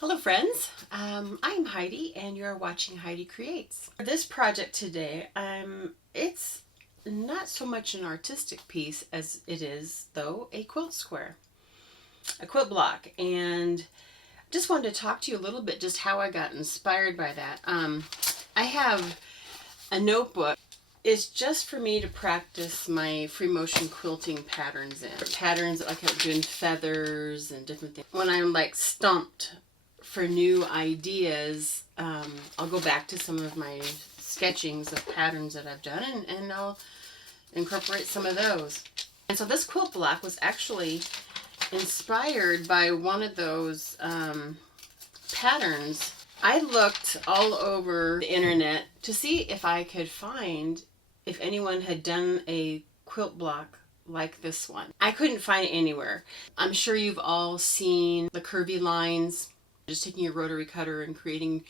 Hello friends, I'm Heidi and you're watching Heidi Creates. For this project today, it's not so much an artistic piece as it is though a quilt square, a quilt block, and just wanted to talk to you a little bit just how I got inspired by that. I have a notebook. It's just for me to practice my free motion quilting patterns in. Patterns like I'm doing feathers and different things. When I'm like stumped for new ideas, I'll go back to some of my sketchings of patterns that I've done and I'll incorporate some of those. And so this quilt block was actually inspired by one of those patterns. I looked all over the internet to see if I could find if anyone had done a quilt block like this one. I couldn't find it anywhere. I'm sure you've all seen the curvy lines, just taking your rotary cutter and creating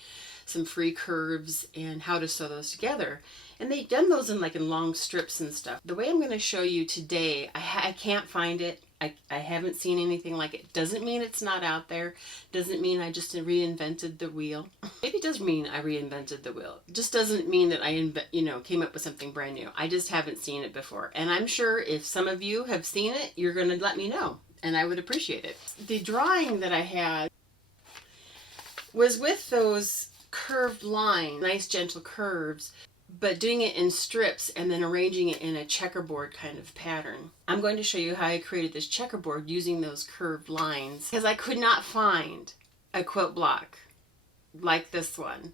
some free curves and how to sew those together. And they've done those in long strips and stuff. The way I'm going to show you today, I can't find it. I haven't seen anything like it. Doesn't mean it's not out there. Doesn't mean I just reinvented the wheel. Maybe it does mean I reinvented the wheel. It just doesn't mean that I came up with something brand new. I just haven't seen it before. And I'm sure if some of you have seen it, you're going to let me know. And I would appreciate it. The drawing that I had was with those curved lines, nice gentle curves, but doing it in strips and then arranging it in a checkerboard kind of pattern. I'm going to show you how I created this checkerboard using those curved lines because I could not find a quilt block like this one.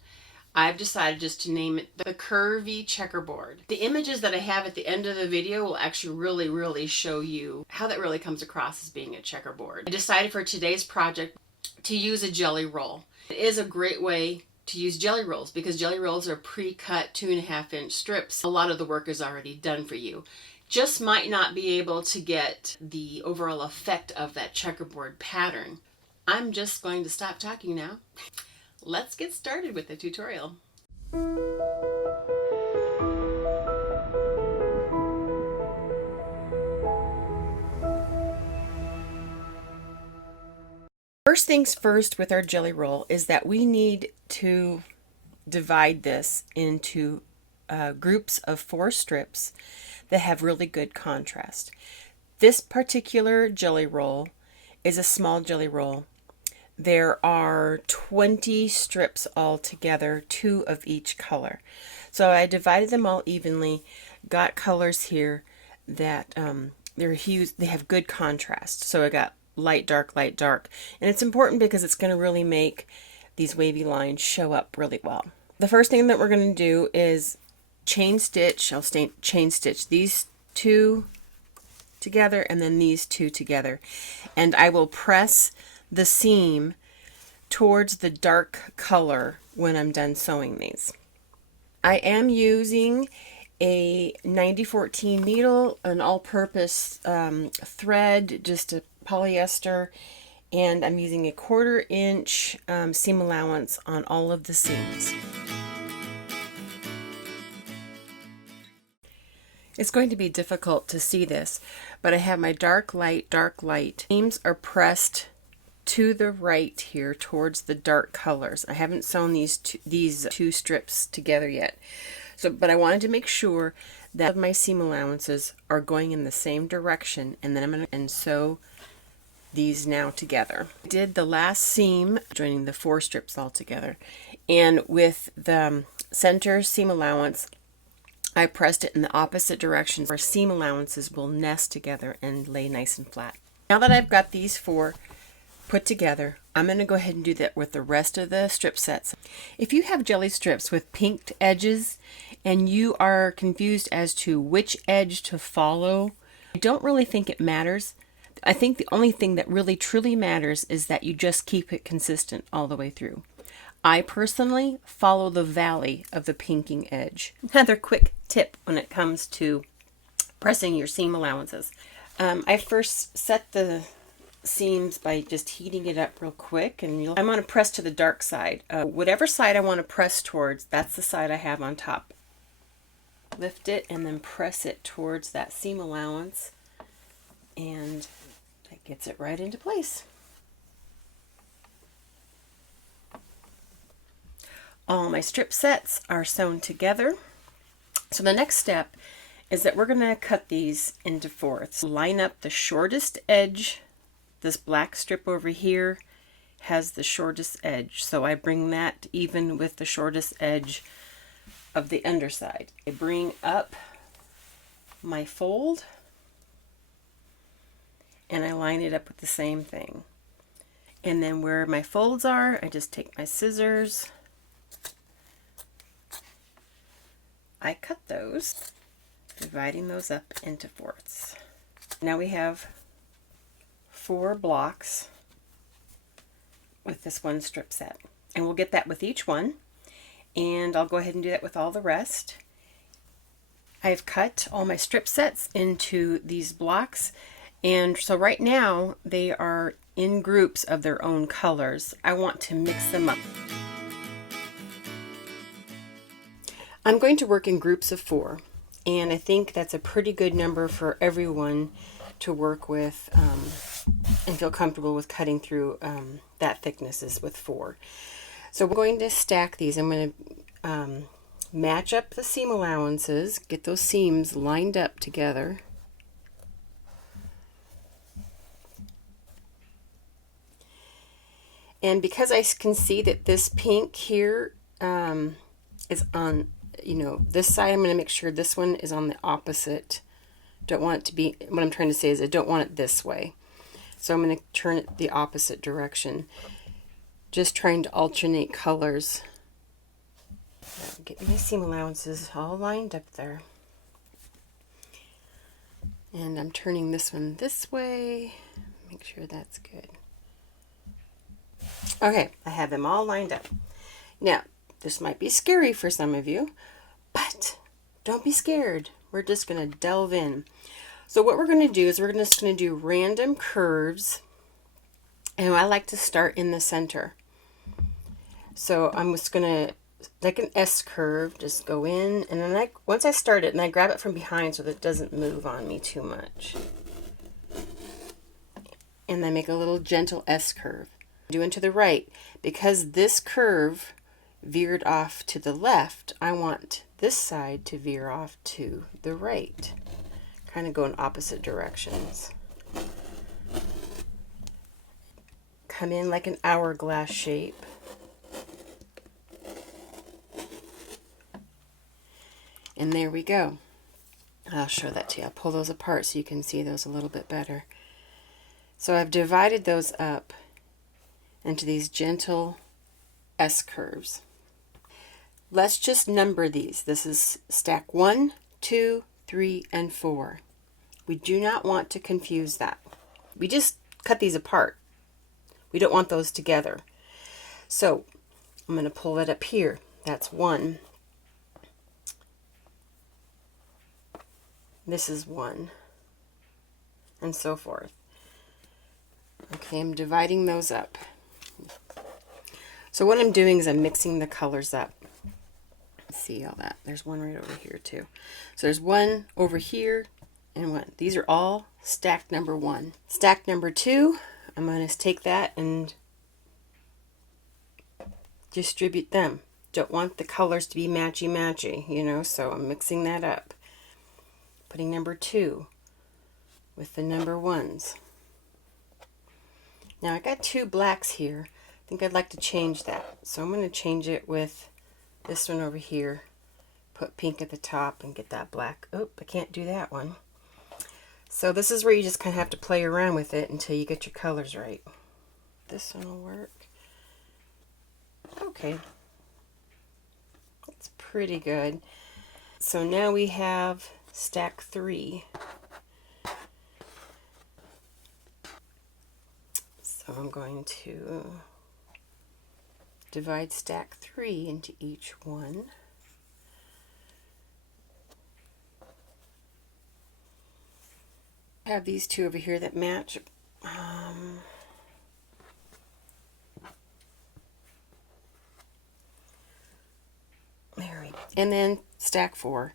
I've decided just to name it the curvy checkerboard. The images that I have at the end of the video will actually really show you how that really comes across as being a checkerboard. I decided for today's project to use a jelly roll. It is a great way to use jelly rolls because jelly rolls are pre-cut 2.5-inch strips. A lot of the work is already done for you. Just might not be able to get the overall effect of that checkerboard pattern. I'm just going to stop talking now. Let's get started with the tutorial. First things first with our jelly roll is that we need to divide this into groups of 4 strips that have really good contrast. This particular jelly roll is a small jelly roll. There are 20 strips all together, 2 of each color. So I divided them all evenly, got colors here that they're hues, they have good contrast. So I got light, dark, and it's important because it's going to really make these wavy lines show up really well. The first thing that we're going to do is chain stitch. I'll chain stitch these 2 together and then these 2 together, and I will press the seam towards the dark color when I'm done sewing these. I am using a 9014 needle, an all-purpose thread, just a polyester, and I'm using a 1/4 inch seam allowance on all of the seams. It's going to be difficult to see this, but I have my dark light. Seams are pressed to the right here towards the dark colors. I haven't sewn these two strips together yet. But I wanted to make sure that my seam allowances are going in the same direction, and then I'm going to sew these now together. I did the last seam, joining the 4 strips all together, and with the center seam allowance, I pressed it in the opposite direction where seam allowances will nest together and lay nice and flat. Now that I've got these 4 put together, I'm going to go ahead and do that with the rest of the strip sets. If you have jelly strips with pinked edges and you are confused as to which edge to follow, I don't really think it matters. I think the only thing that really truly matters is that you just keep it consistent all the way through. I personally follow the valley of the pinking edge. Another quick tip when it comes to pressing your seam allowances. I first set the seams by just heating it up real quick, and I'm going to press to the dark side. Whatever side I want to press towards, that's the side I have on top. Lift it and then press it towards that seam allowance, and that gets it right into place. All my strip sets are sewn together. So the next step is that we're going to cut these into fourths. Line up the shortest edge. This black strip over here has the shortest edge, so I bring that even with the shortest edge of the underside. I bring up my fold and I line it up with the same thing. And then where my folds are, I just take my scissors, I cut those, dividing those up into fourths. Now we have 4 blocks with this one strip set, and we'll get that with each one, and I'll go ahead and do that with all the rest. I've cut all my strip sets into these blocks, and so right now they are in groups of their own colors. I want to mix them up. I'm going to work in groups of 4, and I think that's a pretty good number for everyone to work with and feel comfortable with cutting through that thickness is with 4. So we're going to stack these. I'm going to match up the seam allowances, get those seams lined up together. And because I can see that this pink here is on, this side, I'm going to make sure this one is on the opposite. Don't want it to be, what I'm trying to say is I don't want it this way. So I'm going to turn it the opposite direction. Just trying to alternate colors. Get my seam allowances all lined up there. And I'm turning this one this way. Make sure that's good. Okay, I have them all lined up. Now, this might be scary for some of you, but don't be scared. We're just going to delve in. So what we're going to do is we're just going to do random curves, and I like to start in the center. So I'm just going to, like an S curve, just go in, and then once I start it, and I grab it from behind so that it doesn't move on me too much. And I make a little gentle S curve. Doing to the right, because this curve veered off to the left, I want this side to veer off to the right. Kind of go in opposite directions. Come in like an hourglass shape. And there we go. I'll show that to you. I'll pull those apart so you can see those a little bit better. So I've divided those up into these gentle S curves. Let's just number these. This is stack 1, 2, 3, and 4. We do not want to confuse that. We just cut these apart. We don't want those together. So I'm going to pull that up here. That's 1. This is 1. And so forth. Okay, I'm dividing those up. So what I'm doing is I'm mixing the colors up. See all that? There's one right over here too. So there's one over here and one. These are all stack number 1. Stack number 2, I'm going to take that and distribute them. Don't want the colors to be matchy-matchy, so I'm mixing that up. Putting number 2 with the number 1s. Now I got 2 blacks here. I think I'd like to change that. So I'm going to change it with this one over here. Put pink at the top and get that black. Oh, I can't do that one. So this is where you just kind of have to play around with it until you get your colors right. This one will work. Okay. That's pretty good. So now we have stack 3. So I'm going to divide stack 3 into each one. I have these 2 over here that match. There we go. And then stack 4.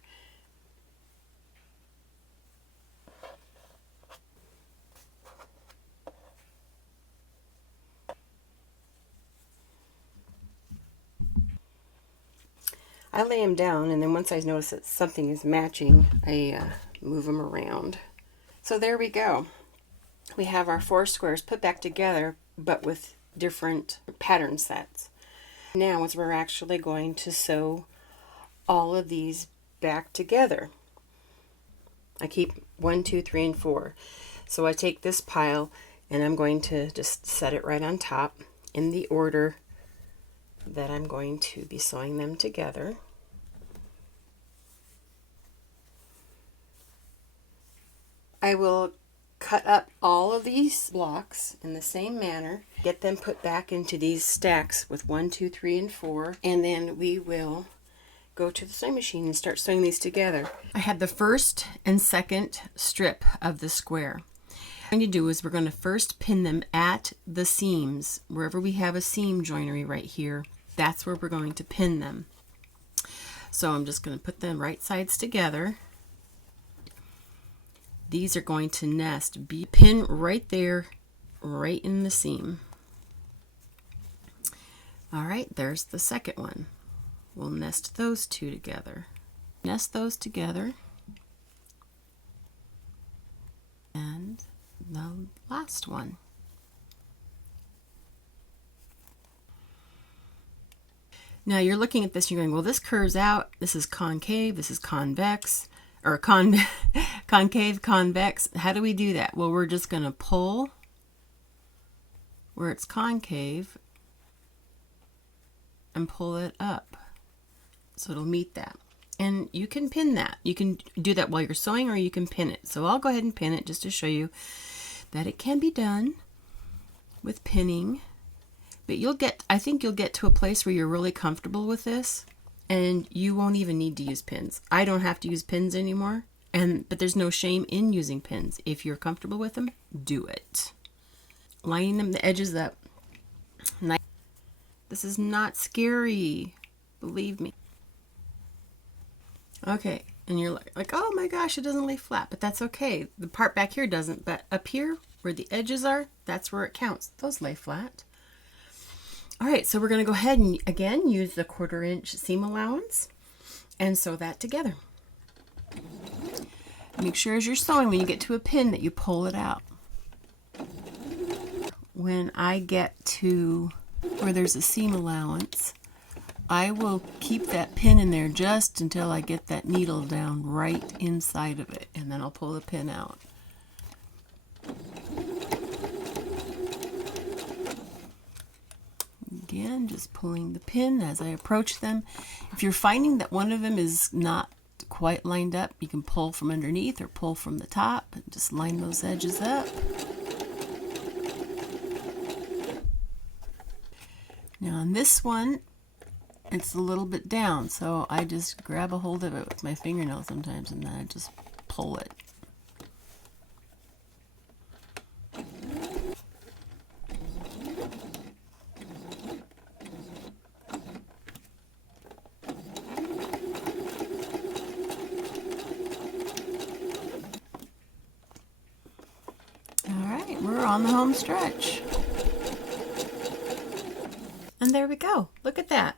I lay them down, and then once I notice that something is matching, I move them around. So there we go. We have our 4 squares put back together, but with different pattern sets. Now is we're actually going to sew all of these back together. I keep 1, 2, 3, and 4. So I take this pile and I'm going to just set it right on top in the order that I'm going to be sewing them together. I will cut up all of these blocks in the same manner, get them put back into these stacks with 1, 2, 3, and 4, and then we will go to the sewing machine and start sewing these together. I had the first and second strip of the square. What I'm going to do is we're going to first pin them at the seams. Wherever we have a seam joinery right here, that's where we're going to pin them. So I'm just going to put them right sides together. These are going to nest, be pinned right there, right in the seam. All right, there's the second one. We'll nest those two together. Nest those together. And the last one. Now you're looking at this, you're going, well, this curves out. This is concave, this is convex. Or concave, convex. How do we do that? Well, we're just going to pull where it's concave and pull it up so it'll meet that. And you can pin that. You can do that while you're sewing, or you can pin it. So I'll go ahead and pin it just to show you that it can be done with pinning. But I think you'll get to a place where you're really comfortable with this, and you won't even need to use pins. I don't have to use pins anymore, but there's no shame in using pins. If you're comfortable with them, do it. Lining them the edges up. This is not scary, believe me. Okay, and you're like, oh my gosh, it doesn't lay flat, but that's okay. The part back here doesn't, but up here where the edges are, that's where it counts. Those lay flat. All right, so we're going to go ahead and again use the 1/4 inch seam allowance and sew that together. Make sure as you're sewing, when you get to a pin, that you pull it out. When I get to where there's a seam allowance, I will keep that pin in there just until I get that needle down right inside of it, and then I'll pull the pin out. Again, just pulling the pin as I approach them. If you're finding that one of them is not quite lined up, you can pull from underneath or pull from the top and just line those edges up. Now on this one, it's a little bit down, so I just grab a hold of it with my fingernail sometimes, and then I just pull it. We're on the home stretch. And there we go. Look at that.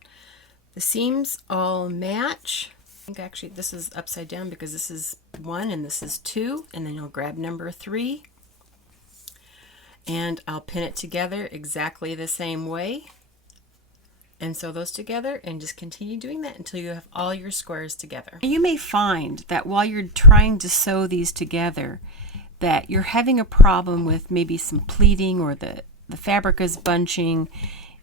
The seams all match. I think actually this is upside down because this is 1 and this is 2. And then you'll grab number 3. And I'll pin it together exactly the same way. And sew those together and just continue doing that until you have all your squares together. You may find that while you're trying to sew these together, that you're having a problem with maybe some pleating, or the fabric is bunching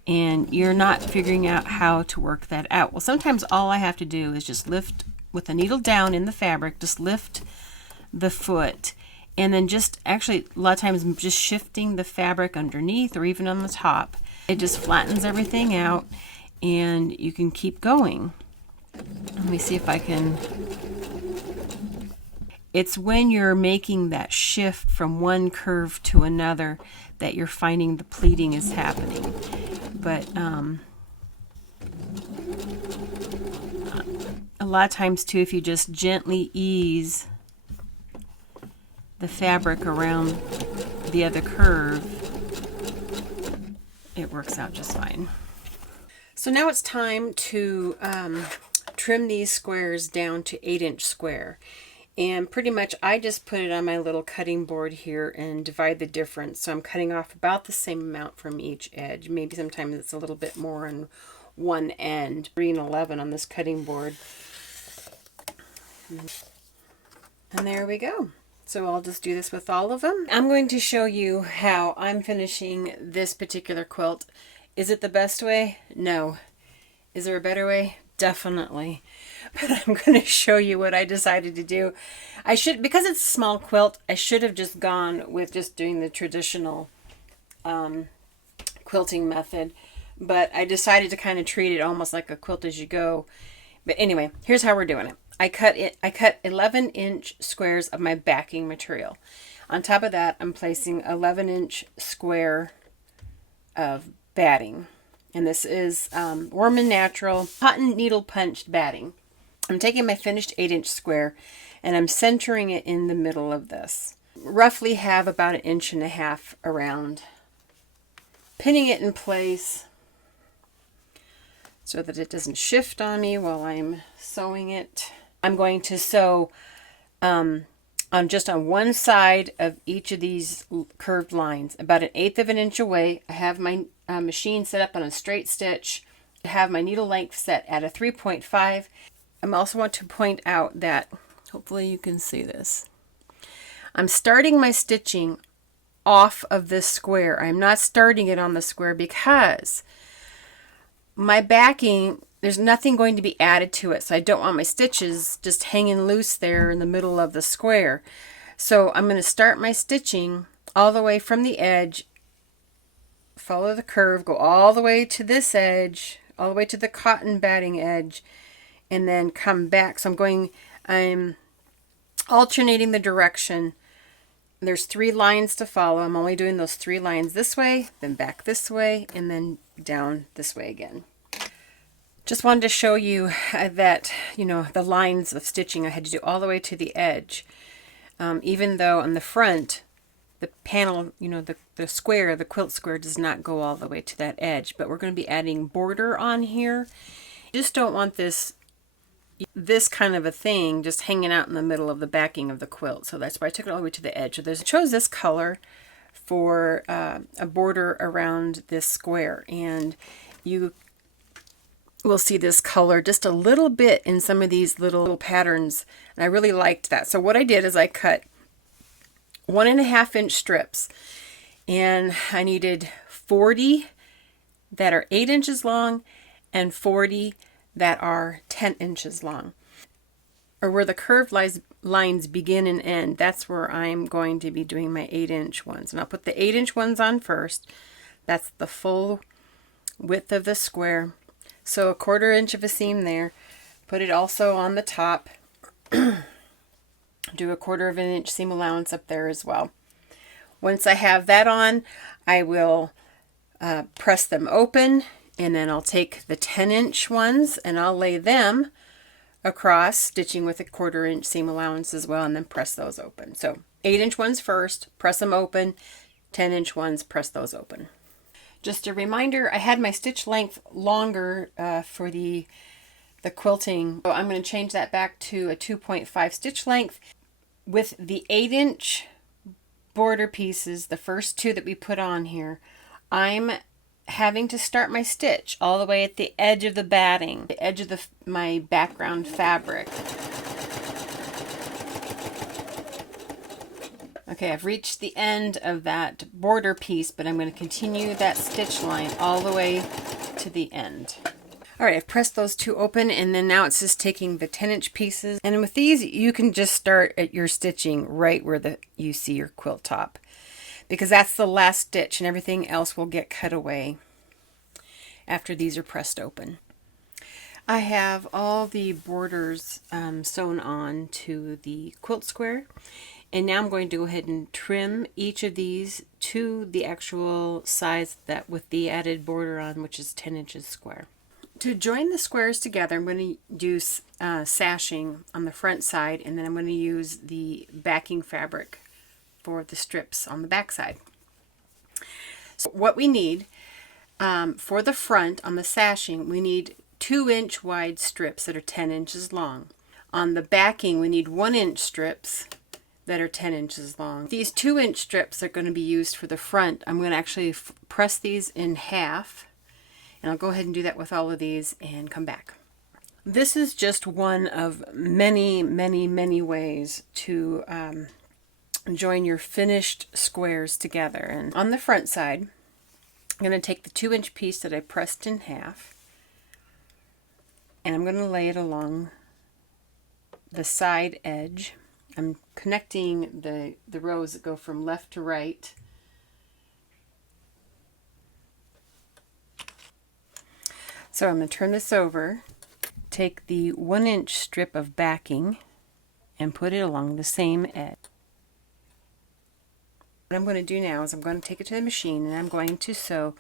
and you're not figuring out how to work that out. Well, sometimes all I have to do is just lift with the needle down in the fabric, just lift the foot, and then just actually a lot of times just shifting the fabric underneath or even on the top. It just flattens everything out and you can keep going. Let me see if I can. It's when you're making that shift from one curve to another that you're finding the pleating is happening. But a lot of times too, if you just gently ease the fabric around the other curve, it works out just fine. So now it's time to trim these squares down to 8-inch square. And pretty much I just put it on my little cutting board here and divide the difference. So I'm cutting off about the same amount from each edge. Maybe sometimes it's a little bit more on one end. 3 and 11 on this cutting board. And there we go. So I'll just do this with all of them. I'm going to show you how I'm finishing this particular quilt. Is it the best way? No. Is there a better way? Definitely. But I'm going to show you what I decided to do. Because it's a small quilt, I should have just gone with just doing the traditional quilting method. But I decided to kind of treat it almost like a quilt as you go. But anyway, here's how we're doing it. I cut 11-inch squares of my backing material. On top of that, I'm placing 11-inch square of batting. And this is Warm and Natural cotton needle punched batting. I'm taking my finished 8-inch square and I'm centering it in the middle of this. Roughly have about 1.5 inches around. Pinning it in place so that it doesn't shift on me while I'm sewing it. I'm going to sew on one side of each of these curved lines, about 1/8 of an inch away. I have my machine set up on a straight stitch. I have my needle length set at a 3.5. I also want to point out that, hopefully you can see this, I'm starting my stitching off of this square. I'm not starting it on the square because my backing, there's nothing going to be added to it. So I don't want my stitches just hanging loose there in the middle of the square. So I'm going to start my stitching all the way from the edge, follow the curve, go all the way to this edge, all the way to the cotton batting edge, and then come back. So I'm alternating the direction. There's 3 lines to follow. I'm only doing those 3 lines this way, then back this way, and then down this way again. Just wanted to show you that, the lines of stitching I had to do all the way to the edge. Even though on the front, the panel, the square, the quilt square does not go all the way to that edge. But we're going to be adding border on here. Just don't want this kind of a thing just hanging out in the middle of the backing of the quilt. So that's why I took it all the way to the edge. So I chose this color for a border around this square. And you will see this color just a little bit in some of these little patterns, and I really liked that. So what I did is I cut 1.5-inch strips, and I needed 40 that are 8 inches long and 40 that are 10 inches long, or where the curved lines begin and end. That's where I'm going to be doing my 8-inch ones, and I'll put the 8-inch ones on first. That's the full width of the square. So 1/4 inch of a seam there. Put it also on the top. Do 1/4 of an inch seam allowance up there as well. Once I have that on, I will press them open, and then I'll take the 10-inch ones and I'll lay them across, stitching with a 1/4 inch seam allowance as well, and then press those open. So 8-inch ones first, press them open. 10-inch ones, press those open. Just a reminder, I had my stitch length longer for the quilting. So I'm going to change that back to a 2.5 stitch length. With the 8-inch border pieces, the first 2 that we put on here, I'm having to start my stitch all the way at the edge of the batting, the edge of my background fabric. Okay, I've reached the end of that border piece, but I'm going to continue that stitch line all the way to the end. All right, I've pressed those 2 open, and then now it's just taking the 10-inch pieces. And with these, you can just start at your stitching right where you see your quilt top, because that's the last stitch, and everything else will get cut away after these are pressed open. I have all the borders sewn on to the quilt square. And now I'm going to go ahead and trim each of these to the actual size that with the added border on, which is 10 inches square. To join the squares together, I'm going to use sashing on the front side, and then I'm going to use the backing fabric for the strips on the back side. So what we need for the front on the sashing, we need 2-inch wide strips that are 10 inches long. On the backing, we need 1-inch strips that are 10 inches long. These 2-inch strips are going to be used for the front. I'm going to actually press these in half, and I'll go ahead and do that with all of these and come back. This is just one of many, many, many ways to join your finished squares together. And on the front side, I'm going to take the 2-inch piece that I pressed in half, and I'm going to lay it along the side edge. I'm connecting the rows that go from left to right. So I'm going to turn this over, take the 1-inch strip of backing and put it along the same edge. What I'm going to do now is I'm going to take it to the machine and I'm going to sew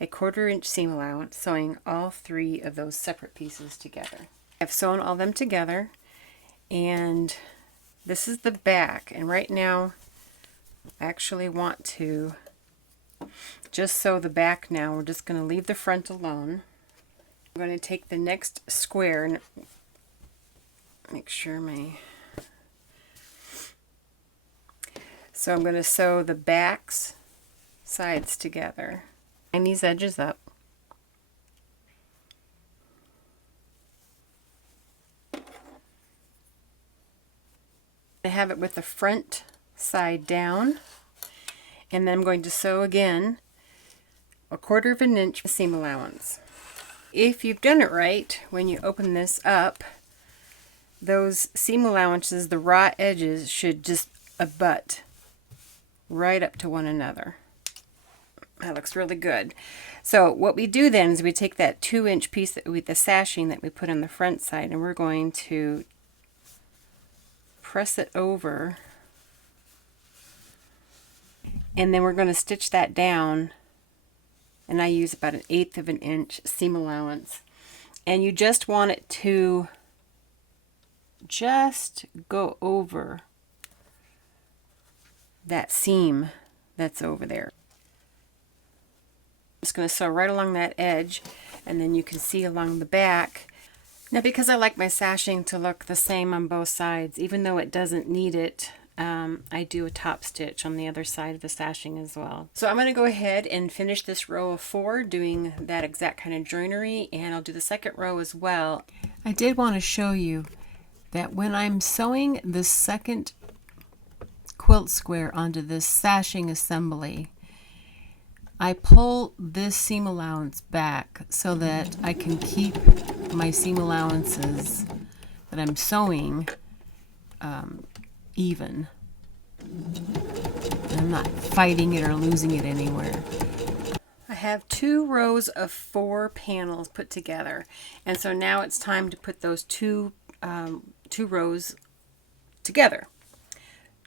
a 1/4 inch seam allowance, sewing all 3 of those separate pieces together. I've sewn all them together, and this is the back, and right now I actually want to just sew the back now. We're just going to leave the front alone. I'm going to take the next square and make sure so I'm going to sew the backs sides together. Line these edges up. I have it with the front side down, and then I'm going to sew again a 1/4 inch seam allowance. If you've done it right, when you open this up, those seam allowances, the raw edges, should just abut right up to one another. That looks really good. So what we do then is we take that 2-inch piece with the sashing that we put on the front side, and we're going to press it over, and then we're going to stitch that down, and I use about 1/8 inch seam allowance, and you just want it to just go over that seam that's over there. I'm just going to sew right along that edge, and then you can see along the back. Now, because I like my sashing to look the same on both sides, even though it doesn't need it, I do a top stitch on the other side of the sashing as well. So I'm going to go ahead and finish this row of 4 doing that exact kind of joinery, and I'll do the second row as well. I did want to show you that when I'm sewing the second quilt square onto this sashing assembly, I pull this seam allowance back so that I can keep my seam allowances that I'm sewing even. I'm not fighting it or losing it anywhere. I have 2 rows of 4 panels put together, and so now it's time to put those two rows together,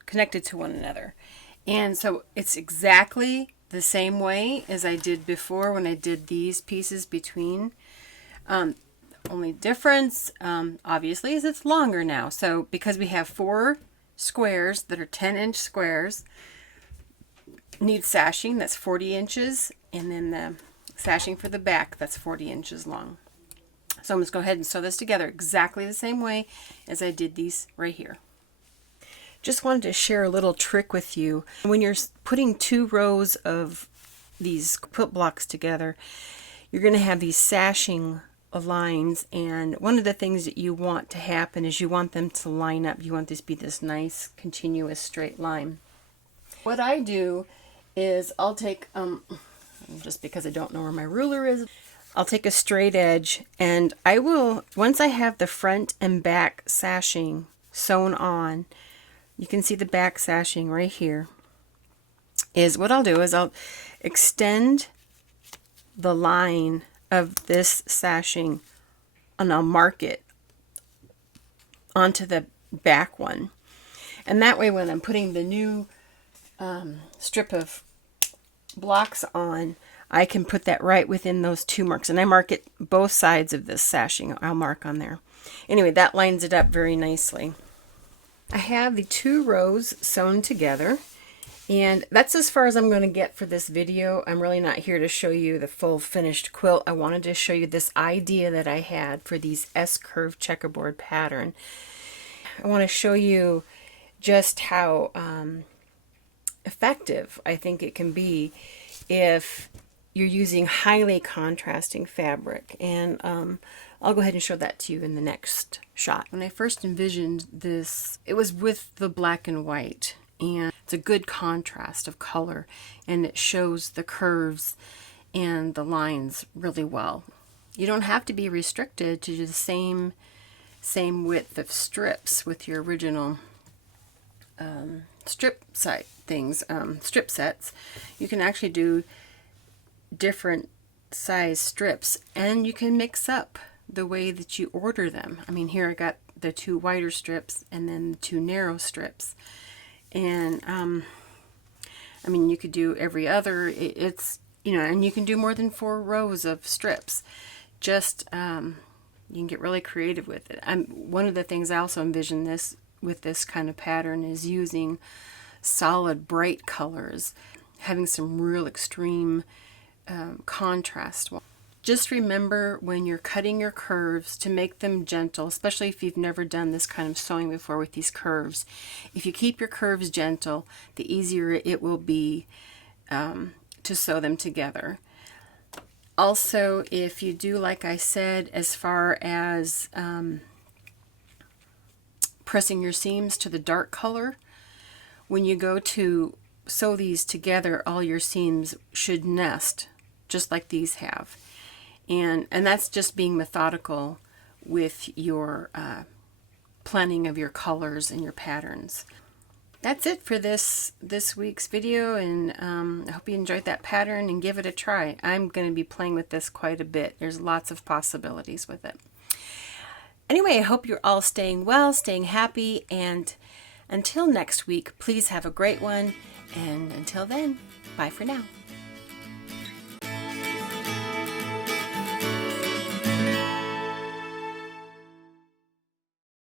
connected to one another. And so it's exactly the same way as I did before when I did these pieces between. Only difference, obviously, is it's longer now. So because we have 4 squares that are 10-inch squares, need sashing that's 40 inches, and then the sashing for the back that's 40 inches long. So I'm just going to go ahead and sew this together exactly the same way as I did these right here. Just wanted to share a little trick with you. When you're putting 2 rows of these quilt blocks together, you're going to have these sashing lines, and one of the things that you want to happen is you want them to line up. You want this to be this nice continuous straight line. What I do is I'll take, just because I don't know where my ruler is, I'll take a straight edge, and I will, once I have the front and back sashing sewn on, you can see the back sashing right here, is what I'll do is I'll extend the line of this sashing, and I'll mark it onto the back one. And that way when I'm putting the new strip of blocks on, I can put that right within those 2 marks. And I mark it both sides of this sashing. I'll mark on there. Anyway, that lines it up very nicely. I have the 2 rows sewn together, And that's as far as I'm going to get for this video. I'm really not here to show you the full finished quilt. I wanted to show you this idea that I had for these S-curve checkerboard pattern. I want to show you just how effective I think it can be if you're using highly contrasting fabric. And I'll go ahead and show that to you in the next shot. When I first envisioned this, it was with the black and white. And it's a good contrast of color, and it shows the curves and the lines really well. You don't have to be restricted to do the same width of strips with your original strip sets. You can actually do different size strips, and you can mix up the way that you order them. I mean, here I got the 2 wider strips and then the 2 narrow strips. And I mean, you could do every other. It's, you know, and you can do more than 4 rows of strips. Just you can get really creative with it. One of the things I also envision with this kind of pattern is using solid bright colors, having some real extreme contrast. Just remember when you're cutting your curves to make them gentle, especially if you've never done this kind of sewing before with these curves. If you keep your curves gentle, the easier it will be to sew them together. Also, if you do, like I said, as far as pressing your seams to the dark color, when you go to sew these together, all your seams should nest, just like these have. And that's just being methodical with your planning of your colors and your patterns. That's it for this week's video, and I hope you enjoyed that pattern and give it a try. I'm going to be playing with this quite a bit. There's lots of possibilities with it. Anyway, I hope you're all staying well, staying happy, and until next week, please have a great one. And until then, bye for now.